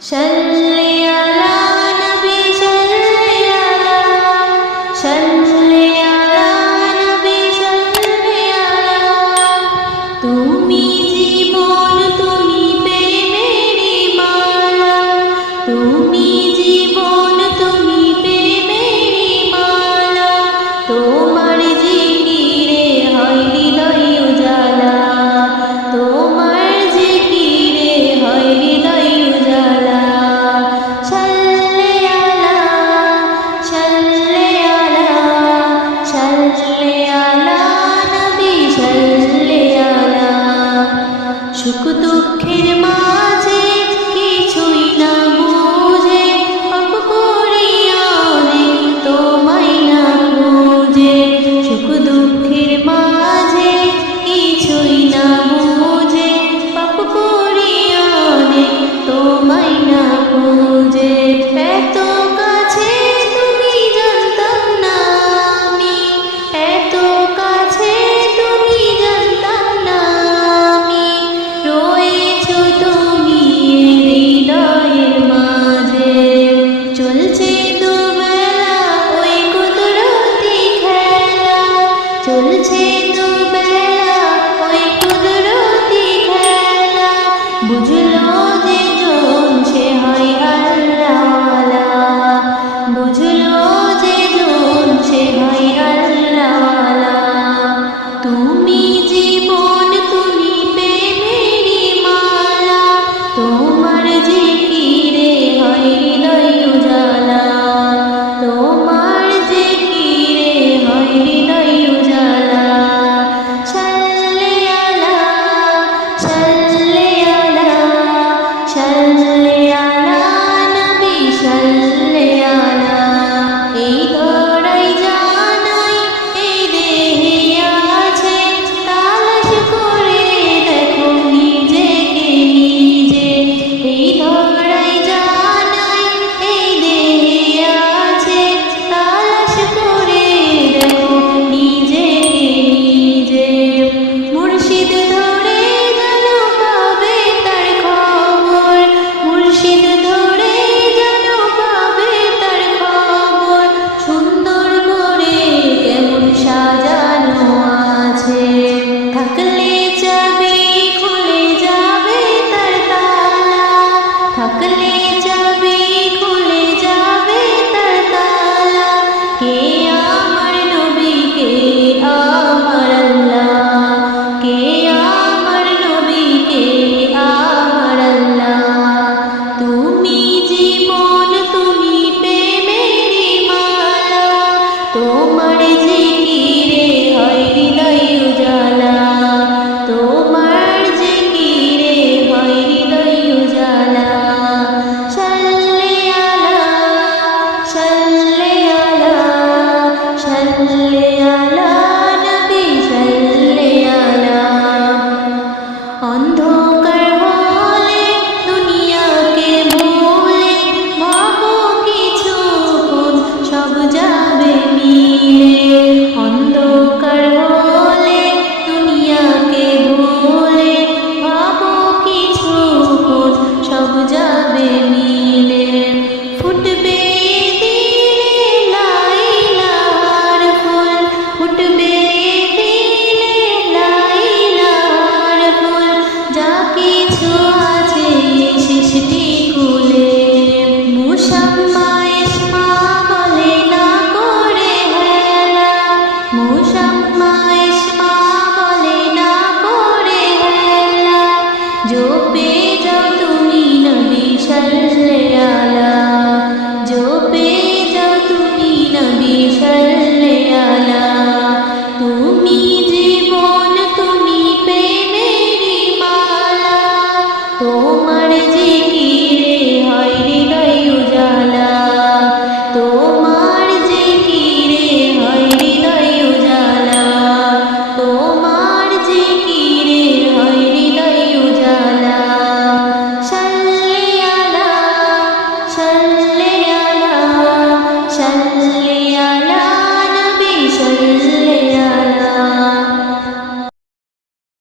সাল্লি আলা নবী সাল্লি আলা, সাল্লি আলা নবী সাল্লি আলা। তুমি জীবন তুমি প্রেমেরই মালা, তুমি জীবন তুমি প্রেমেরই মালা। তোমার জিকিরে হয় হৃদয় উজালা, তোমার জিকিরে হয় হৃদয় উজালা। সাল্লি আলা, সাল্লি আলা, সাল্লি আলা নবী সাল্লি আলা। সুখ দুঃখের মাঝে কিছুই না বুঝে, পাপ করিয়া অনেক তোমায় না খুঁজে। সুখ দুঃখের মাঝে কিছুই না বুঝে, পাপ করিয়া অনেক তোমায় না খুঁজে। এত কাছে তুমি জানতাম না আমি, এত কাছে তুমি জানতাম না আমি। রয়েছো তুমি হৃদয়ের মাঝে, চলছে দুবেলা ওই কুদরতি খেলা, চলছে দুবেলা ওই কুদরতি খেলা। বুঝলো যে জন সে হয় আল্লাহওয়ালা, বুঝলো যে জন সে হয় আল্লাহওয়ালা। তুমি জীবন তুমি প্রেমেরই মালা, তোমার জিকিরে হয় হৃদয় উজালা, তোমার জিকিরে হয় হৃদয় উজালা। সাল্লি আলা, সাল্লি আলা, সাল্লি আলা নবী সাল্লি আলা। এই ধরাই জানাই এই দেহে আছে, তালাশ করে দেখো নিজেকে নিজে। এই ধরাই জানাই এই দেহে আছে, তালাশ করে দেখো নিজেকে নিজে। মুর্শিদ ধরে যেন পাবে তার খবর, মুর্শিদ ধরে যেন পাবে তার খবর। সুন্দর করে কেমন সাজানো আছে, থাকলে চাবি খুলে যাবে তার তালা, থাকলে